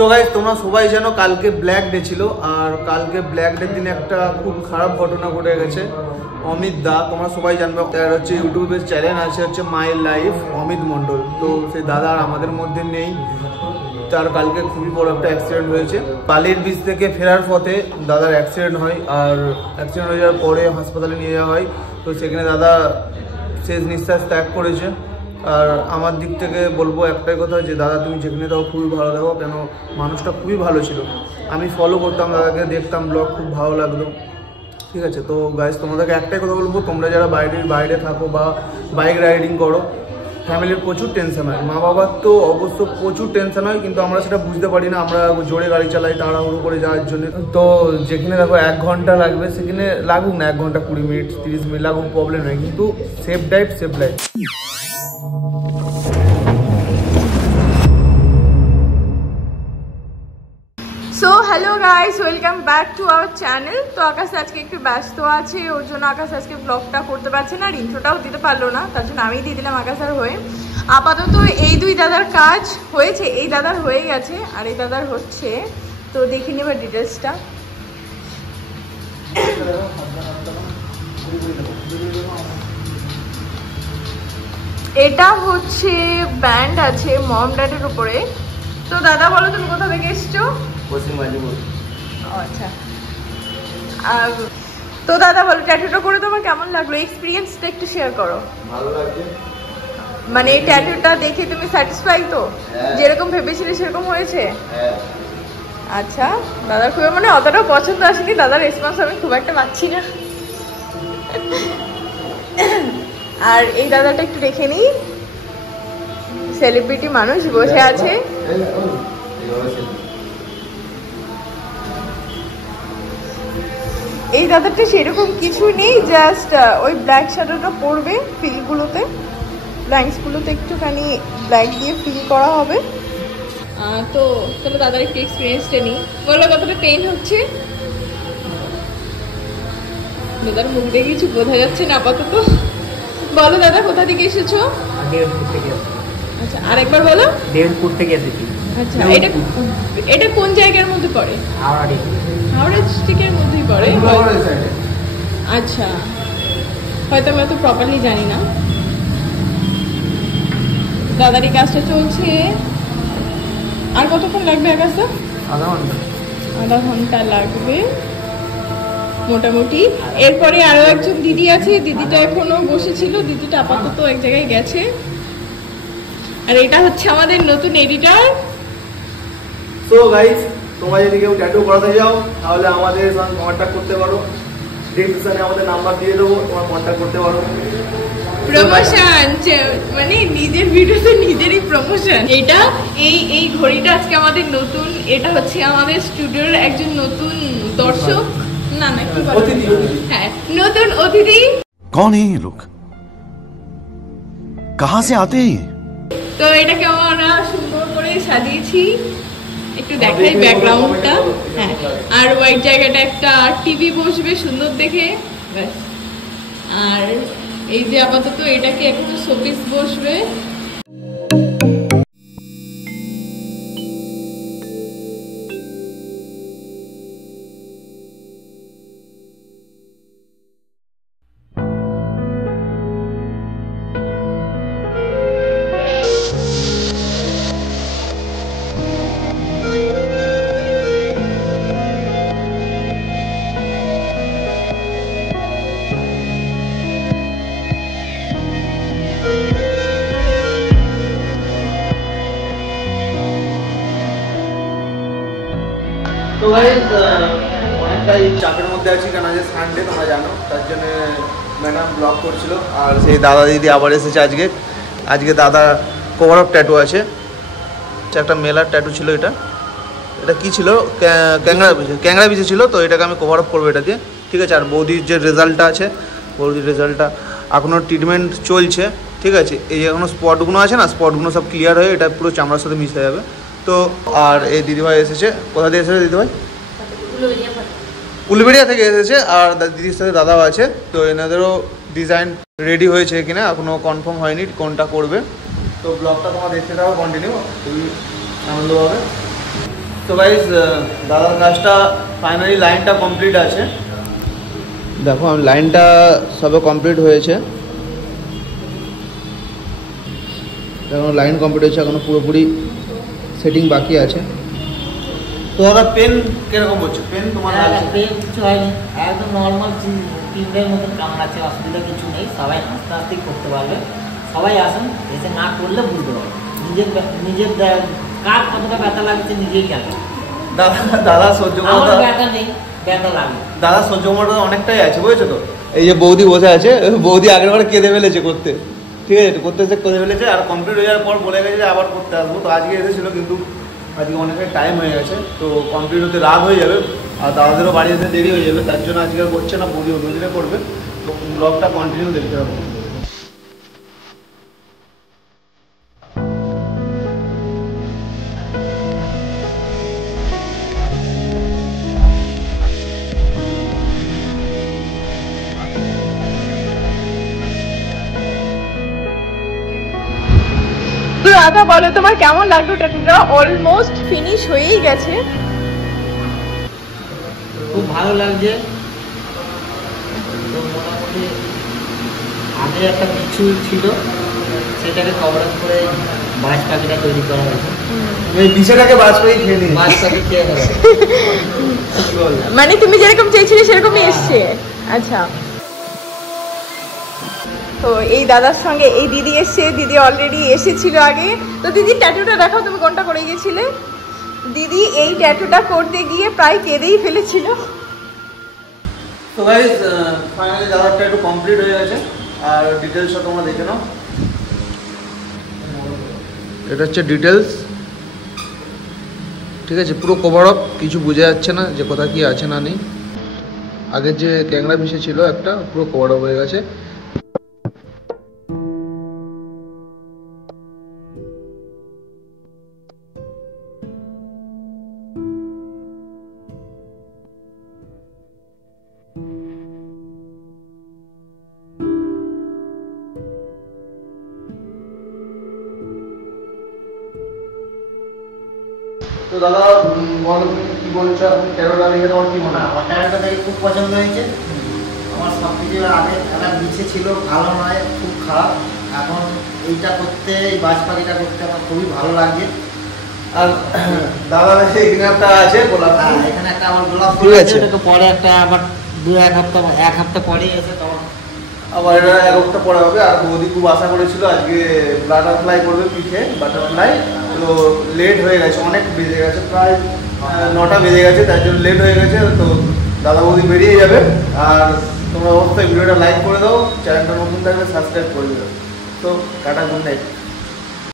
So guys তোমরা সবাই জানো কালকে ব্ল্যাক ডে ছিল, আর কালকে ব্ল্যাক ডে দিনে একটা খুব খারাপ ঘটনা ঘটে গেছে। অমিত দা, তোমরা সবাই জানবে, তার হচ্ছে ইউটিউবের চ্যানেল আছে হচ্ছে মাই লাইফ অমিত মণ্ডল। তো সেই দাদা আর আমাদের মধ্যে নেই, তার কালকে খুবই বড় একটা অ্যাক্সিডেন্ট হয়েছে। বালির বীজ থেকে ফেরার পথে দাদার অ্যাক্সিডেন্ট হয়, আর অ্যাক্সিডেন্ট হয়ে যাওয়ার পরে হাসপাতালে নিয়ে যাওয়া হয়। তো সেখানে দাদা শেষ নিঃশ্বাস ত্যাগ করেছে। আর আমার দিক থেকে বলবো একটাই কথা, যে দাদা তুমি যেখানে থাকো খুবই ভালো থাকো, কেন মানুষটা খুবই ভালো ছিল। আমি ফলো করতাম দাদাকে, দেখতাম ব্লগ, খুব ভালো লাগতো। ঠিক আছে, তো গাইস তোমাদেরকে একটাই কথা বলবো, তোমরা যারা বাইরে থাকো বা বাইক রাইডিং করো, ফ্যামিলির প্রচুর টেনশন হয়। মা বাবার তো অবশ্য প্রচুর টেনশন হয়, কিন্তু আমরা সেটা বুঝতে পারি না। আমরা জোরে গাড়ি চালাই তাড়াহুড়ো করে যাওয়ার জন্য। তো যেখানে দেখো 1 ঘন্টা লাগবে, সেখানে লাগুক না 1 ঘন্টা 20 মিনিট 30 মিনিট লাগুক, প্রবলেম নেই, কিন্তু safe drive safe life. So hello guys, welcome back to our channel. তো আকাশ আজকে একটু ব্যস্ত আছে, ওর জন্য আকাশ আজকে ব্লগটা করতে পারছে না, আর ইন্ট্রোটাও দিতে পারলো না, তার জন্য আমি দিয়ে দিলাম আকাশের হয়ে। আপাতত এই দুই দাদার কাজ হয়েছে, এই দাদার হয়ে গেছে আর এই দাদার হচ্ছে। তো দেখে নেবার ডিটেলসটা। এটা হচ্ছে ব্যান্ড আছে মম ড্যাডের উপরে। তো দাদা বলো, তুমি কোথা থেকে এসছো? আচ্ছা, তো দাদা বলো, ট্যাটুটা করে তোমার কেমন লাগলো? এক্সপিরিয়েন্সটা একটু শেয়ার করো। ভালো লাগছে, মানে এই ট্যাটুটা দেখে তুমি স্যাটিসফাই তো? যেরকম ভেবেছিলে সেরকম হয়েছে? আচ্ছা, দাদার খুবই মানে অতটা পছন্দ আসেনি, দাদার রেসপন্স আমি খুব একটা পাচ্ছি না। আর এই দাদাটা একটু দেখে নিই, সেলিব্রিটি মানুষ বসে আছে। এই দাদাটা সেরকম কিছু নেই, জাস্ট ওই ব্ল্যাক শ্যাডোটা পড়বে ফিলগুলোতে, ব্ল্যাঙ্কসগুলোতে একটুখানি ব্ল্যাক দিয়ে ফিল করা হবে। তো তাহলে দাদার একটু এক্সপিরিয়েন্সটা নিই। বলো কতটা পেইন হচ্ছে? দাদার মুখ দেখে কিছু বোঝা যাচ্ছে না আপাতত। বলো দাদা, কোথা থেকে এসেছো? আচ্ছা, আরেকবার বলো। দেবপুর থেকে এসেছি। আচ্ছা, এটা কোন জায়গার মধ্যে পড়ে? হাওড়া ডিস্ট্রিক্টের মধ্যেই পড়ে। আচ্ছা, হয়তো আমি অত প্রপারলি জানি না। দাদার এই কাজটা চলছে। আর কতক্ষণ লাগবে কাজটা? আধা ঘন্টা লাগবে মোটামুটি। এরপরে আরো একজন দিদি আছে, দিদিটা এখনো বসেছিল, দিদিটা আপাতত এক জায়গায় গেছে। আর এটা হচ্ছে আমাদের নতুন এডিটর। সো গাইস, তোমরা যদি কেউ ট্যাটু করাতে যাও তাহলে আমাদের সঙ্গে কন্ট্যাক্ট করতে পারো, ডেসক্রিপশনে আমাদের নাম্বার দিয়ে দেবো, তোমরা কন্ট্যাক্ট করতে পারো। প্রমোশন, মানে নিজের ভিডিওতে নিজেরই প্রমোশন। এটা এই ঘড়িটা আজকে আমাদের নতুন, এটা হচ্ছে আমাদের স্টুডিওর একজন নতুন দর্শক, না কি বলে, হ্যাঁ নতুন অতিথি। कौन है ये लोग, कहां से आते हैं? তো এটাকে আমরা সুন্দর করে সাজিয়েছি, একটু দেখাই ব্যাকগ্রাউন্ডটা। হ্যাঁ, আর হোয়াইট জায়গাটা একটা টিভি বসবে সুন্দর দেখে, ব্যাস। আর এই যে আপাতত এটাকে এখনো শোপিস বসবে। তো গাইস, অনেকটাই চাপের মধ্যে আছি, কেন যে সানডে তোমরা জানো, তার জন্য ম্যাডাম ব্লগ করছিল। আর সেই দাদা দিদি আবার এসেছে আজকে দাদা কভার অফ ট্যাটু আছে, একটা মেলার ট্যাটু ছিল। এটা কি ছিল? ক্যাংরা বিছে ছিল। তো এটাকে আমি কভার অফ করবো এটা দিয়ে, ঠিক আছে। আর বৌদির যে রেজাল্টটা আছে, বৌদির রেজাল্টটা এখনও ট্রিটমেন্ট চলছে, ঠিক আছে। এই এখনও স্পটগুলো আছে না, স্পটগুলো সব ক্লিয়ার হয়ে এটা পুরো চামড়ার সাথে মিশে যাবে। তো আর এই দিদিভাই এসেছে, কোথা দিয়ে এসেছে দিদিভাই? উলবেড়িয়া থেকে এসেছে। আর দিদির সাথে দাদাও আছে। তো এনাদেরও ডিজাইন রেডি হয়েছে কিনা এখনও কনফার্ম হয়নি কোনটা করবে। তো ব্লগটা তোমরা দেখতে থাকো কন্টিনিউ, খুবই আনন্দ হবে। তো গাইস দাদার কাজটা ফাইনালি লাইনটা কমপ্লিট আছে। দেখো আমি লাইনটা সবে কমপ্লিট হয়েছে, এখন লাইন কমপ্লিট হয়েছে, এখনো পুরোপুরি সেটিং বাকি আছে। তো দাদা পেন কিরকম হচ্ছে? পেন তোমার পেন কিছু হয়নি, একদম নর্মাল টিমের মতন কামড়াচ্ছে, অসুবিধা কিছু নেই। সবাই আস্তে আস্তেই করতে পারবে, সবাই আসুন, এসে না করলে বুঝতে পারবে নিজের কার কতটা ব্যথা লাগছে নিজেই জানে। দাদা সহ্য আমার ব্যথা নেই, ব্যথা লাগে। দাদা সহ্য ক্ষমতা অনেকটাই আছে, বুঝেছো তো? এই যে বৌদি বসে আছে, বৌদি আগের বার কেঁদে ফেলেছে করতে, ঠিক আছে, করতে এসে কেঁদে ফেলেছে, আর কমপ্লিট হয়ে যাওয়ার পর বলে গেছে যে আবার করতে আসবো। তো আজকে এসেছিলো, কিন্তু আজকে অনেকটাই টাইম হয়ে গেছে, তো কমপ্লিট হতে রাত হয়ে যাবে, আর দাদাদেরও বাড়ি যেতে দেরি হয়ে যাবে, তার জন্য আজকে আর করছে না, বৌদি অন্য দিনে করবে। তো ব্লগটা কন্টিনিউ দেখতে হবে। দাদা বলো তোমার কেমন লাগলো? ট্যাটুটা অলমোস্ট ফিনিশ হয়েই গেছে। খুব ভালো লাগছে। তো মোটামুটি আগে একটা বিচ্ছু ছিল, সেটাকে কভার আপ করে বাজ পাখিটা তৈরি করা হয়েছে। এই বিষয়টাকে বাজ পাখি খেয়ে নিই, বাজ পাখি খেয়ে নেবে। মানে তুমি যেরকম চেয়েছিলে সেরকমই এসছে। আচ্ছা, তো এই দাদার সঙ্গে এই দিদি এসছে, দিদি অলরেডি এসেছিল আগে। তো দিদি ট্যাটুটা দেখাও, তুমি কোনটা করে গিয়েছিলে? দিদি এই ট্যাটুটা করতে গিয়ে প্রায় কেঁদেই ফেলেছিল। তো গাইস ফাইনালি দাদার ট্যাটু কমপ্লিট হয়ে গেছে, আর ডিটেলসটা তোমরা দেখে নাও। এটা হচ্ছে ডিটেলস, ঠিক আছে, পুরো কভার আপ, কিছু বোঝা যাচ্ছে না যে কোথায় কি আছে না নেই। আগের যে ক্যাংরা পিসে ছিল একটা, পুরো কভার আপ হয়ে গেছে। তো দাদা বলো তুমি কি বলছো, ট্যাটুটা দেখে তোমার কি মনে হয়? আমার ট্যাটুটা দেখে খুব পছন্দ হয়েছে। আমার সব কিছু আগে একটা বিছে ছিল, ভালো নয়, খুব খারাপ। এখন এইটা করতে, এই বাজ পাখিটা করতে আমার খুবই ভালো লাগছে। আর দাদা এখানে একটা আছে গোলাপ, এখানে একটা আমার গোলাপ ঠিক ফুল আছে। আছে, ওটাকে পরে একটা আবার এক হপ্তাহ পরে এসে তখন আবার এটা এক সপ্তাহ পরে হবে। আর বৌদি খুব আশা করেছিল আজকে বাটারফ্লাই করবে, পিঠে বাটারফ্লাই, তো লেট হয়ে গেছে, অনেক বেজে গেছে, প্রায় 9টা বেজে গেছে, তার জন্য লেট হয়ে গেছে। তো দাদা বৌদি বেরিয়ে যাবে, আর তোমরা অবশ্যই ভিডিওটা লাইক করে দাও, চ্যানেলটা নতুন থাকলে সাবস্ক্রাইব করে দেবে। তো টাটা, গুড নাইট।